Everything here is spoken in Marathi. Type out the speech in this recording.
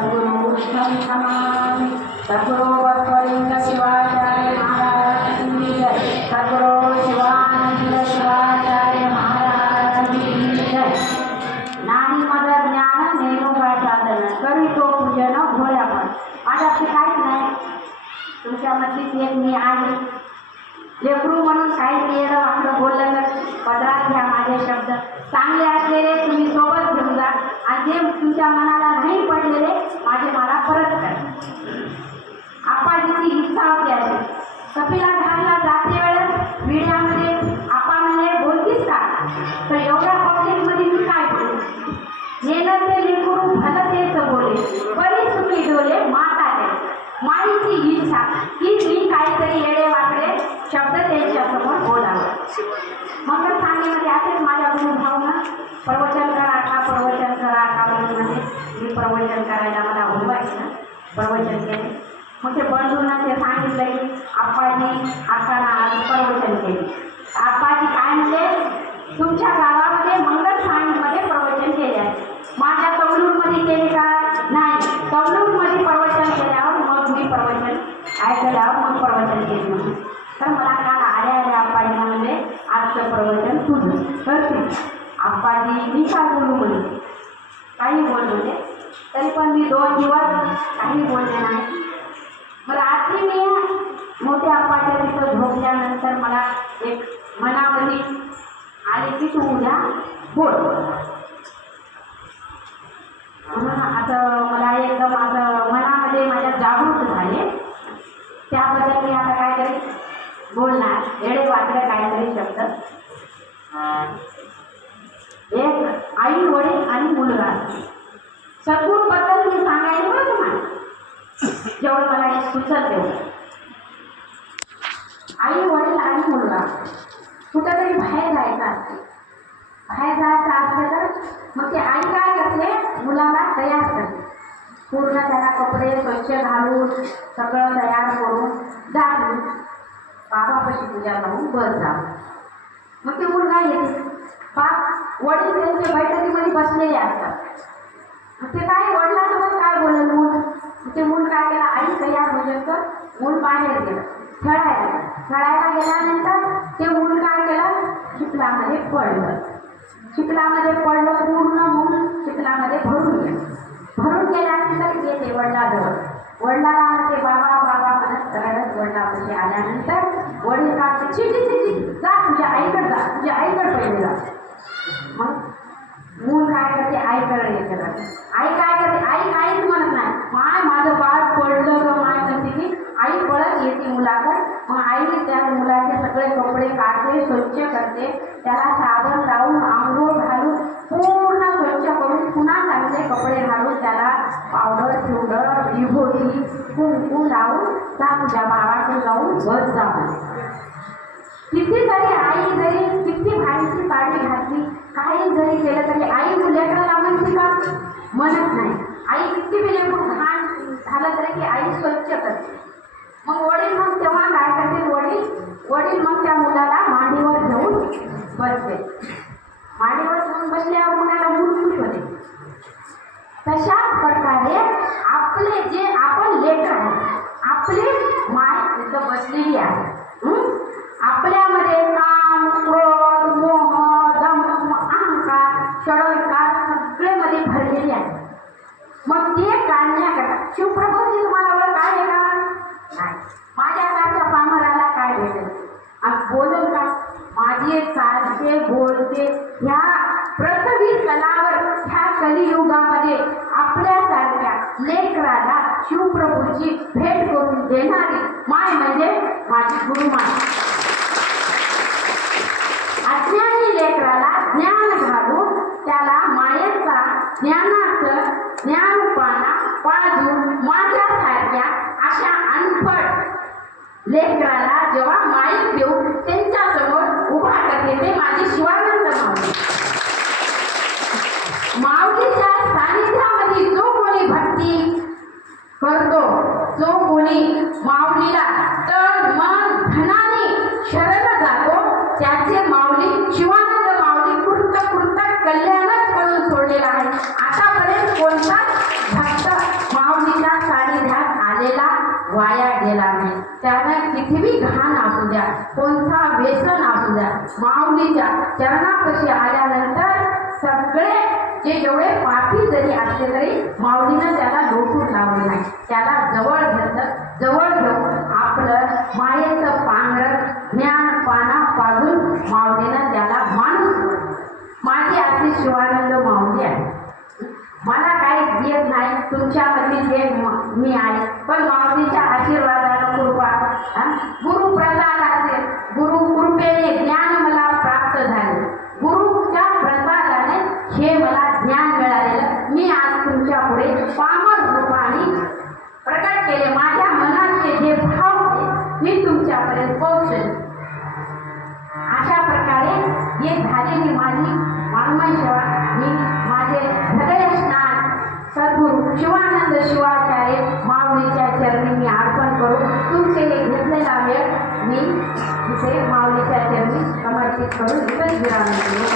सद्गुरु वैष्णव नमामि। सद्गुरु बसवलिंग शिवाचार्य महाराज की जय। सद्गुरु शिवानंद शिवाचार्य महाराज की जय। नाही मद ज्ञान नेणू काय साधन करी तो पूजन भोळ्यापण। माझ्याशी काहीच नाही, तुमच्यामधलीच एक मी आहे। लेकरू म्हणून काही केलं आपलं बोललं तर पदरात घ्या माझे शब्द। चांगले असलेले तुम्ही सोबत घेऊन जा आणि जे तुमच्या मनाला नाही पडलेले माझे मला परत करा। आपाजीची इच्छा होती अशी, कपिला घाटला जाते वेळेस विड्यामध्ये आपा म्हणजे बोलतीस का, तर एवढ्या पब्लिकमध्ये मी काय बोलू। नेलं ते लेकरू भलं तेच बोले, बरी सुखी डोले माता दे। माईची इच्छा की मी काहीतरी येडे वाकडे शब्द त्यांच्यासमोर बोलावं। मग सांगण्यामध्ये असेच माझ्या गुरुभावनं प्रवचन करा का म्हणून म्हणजे मी प्रवचन करायला मला उभायचं, प्रवचन केले। मग ते बंधूंना ते सांगितलं की आप्पाजी आकाला आज प्रवचन केले। आप्पाजी काय म्हणले, तुमच्या गावामध्ये मंगलस्थानीमध्ये प्रवचन केले आहे, माझ्या कौलूरमध्ये केले का नाही। कौलूरमध्ये प्रवचन केल्यावर मग मी प्रवचन ऐकल्यावर मग प्रवचन केले म्हणून। तर मला काल आल्या आप्पाजींना म्हणजे आजचं प्रवचन तुझं करते। आप्पाजी मी काय बोलू म्हणे, काही बोलले तरी पण मी 2 दिवस काही बोलले नाही। मग रात्री मी मोठ्या आप्पाच्या तिथं झोपल्यानंतर मला एक मनामध्ये आले की तू उद्या बोल म्हणून। आता मला एकदम माझं मनामध्ये माझ्या जागृत झाले, त्याबद्दल मी आता काय करेन बोलणार येडे वाटले काहीतरी शब्द। एक आई वडील आणि मुलगा, सद्गुरूबद्दल मी सांगायला बरं तुम्हाला जेवढं मला एक सुचत तेवढं। आई वडील आणि मुलगा कुठंतरी बाहेर जायचं असते, बाहेर जायचं असलं तर मग ती आई काय करते, मुलाला तयार करते, पूर्ण त्याला कपडे स्वच्छ घालून सगळं तयार करून जाते बाबापाशी पूजा लावून बस जा। मग ते मुलगा येते, बाप वडील त्यांच्या बैठकीमध्ये बसलेले असतात, मग ते काय वडिलांसोबत काय बोललं मूल, ते मूल काय केलं, आई तयार म्हणजे तर मूल बाहेर गेलं खेळायला गेल्यानंतर ते मूल काय केलं, चिखलामध्ये पडलं पूर्ण मूल चिखलामध्ये भरून गेल्यानंतर येते वडिलाला म्हणते बाबा म्हणत रडत वडिलापाशी आल्यानंतर वडील काढते चिठी जा तुझ्या आईकडे पहिले जा। मग मूल काय करते, आईकडे येते, आई काय करते, आई काहीच म्हणत नाही, माय माझं बाळ पडलं तर माय म्हणते की आई पळत येते मुलाकडे। मग आई त्या मुलाचे सगळे कपडे काढते, स्वच्छ करते, त्याला साबण लावून आंघोळ घालून पूर्ण स्वच्छ करून पुन्हा चांगले कपडे घालून त्याला पावडर विभूती कुंकू लावून जा तुझ्या बाळाकडे जाऊन बस जा। किती जरी आई जरी किती भारीची साडी घातली काही जरी केलं तरी आई लेकराला म्हणते का, म्हणत नाही। आई किती बी लेकरू घाण झालं तरी की आई स्वच्छ करते। मग वडील मग तेव्हा काय करते, वडील मग त्या मुलाला मांडीवर घेऊन बसते, मांडीवर घेऊन बसल्यावर मुलाला मूल खुश होते। तशा प्रकारे आपले जे आपण लेकर आहे, आपली माय तिथं बसलेली आहे, आपल्यामध्ये काम क्रोध मोह दम अहंकार षडविकार सगळे मध्ये भरलेले आहे। मग ते काढण्याकरता शिवप्रभूंची तुम्हाला ओळख आहे का नाही, माझ्यासारख्या पामराला काय भेटेल आणि बोलेल का, माझे चालते बोलते ह्या पृथ्वी तलावर ह्या कलियुगामध्ये आपल्यासारख्या लेकराला शिवप्रभूची भेट करून देणारी माय म्हणजे माझी गुरुमाय। अज्ञानी लेकराला ज्ञान घालून त्याला मायेचा ज्ञानाचं ज्ञानपाना पाजून माझ्यासारख्या अशा अनपढ लेकराला जेव्हा माईक देऊन त्यांच्यासमोर उभा करते ते माझी शिवानंद माऊलीच्या सानिध्यामध्ये जो कोणी भक्ती करतो, जो कोणी माऊलीला तन मन धनाने शरण जातो, त्याचे माऊली शिवानंद माऊली कृत कल्याणच करून सोडलेला आहे। आतापर्यंत कोणताच भक्त कितीही घाण असू द्या, कोणता व्यसन असू द्या, माऊलीच्या चरणापाशी आल्यानंतर सगळे जे जेवढे पापी जरी असले तरी माऊलीनं त्याला लोटून लावलं नाही, त्याला जवळ घेतलं. जवळ घेऊन आपलं मायेचं पांघरण ज्ञान पाना पाजून माऊलीनं त्याला माणूस बनवलं. माझी अशी शिवानंद माऊली आहे. मला काही येत नाही, तुमच्यामध्ये जे मी आहे, पण माऊलीच्या आशीर्वादानं कृपा गुरु प्रसादाचे गुरु कृपेने ज्ञान मला प्राप्त झाले. गुरुच्या प्रसादाने हे मला ज्ञान मिळालेलं. मी आज तुमच्या पुढे पामर रूपाने प्रकट केले. माझ्या मनातले जे भाव होते मी तुमच्यापर्यंत पोहोचले. अशा प्रकारे हे झालेली माझी वाङ्मय सेवा, मी माझे हृदय स्नान सद्गुरू शिवानंद शिवाचार्य माऊलीच्या चरणी मी अर्पण करून तुमचे हे घेतलेला वेळ मी इथे माऊलीच्या चरणी समर्पित करून इथंच विराम देतो.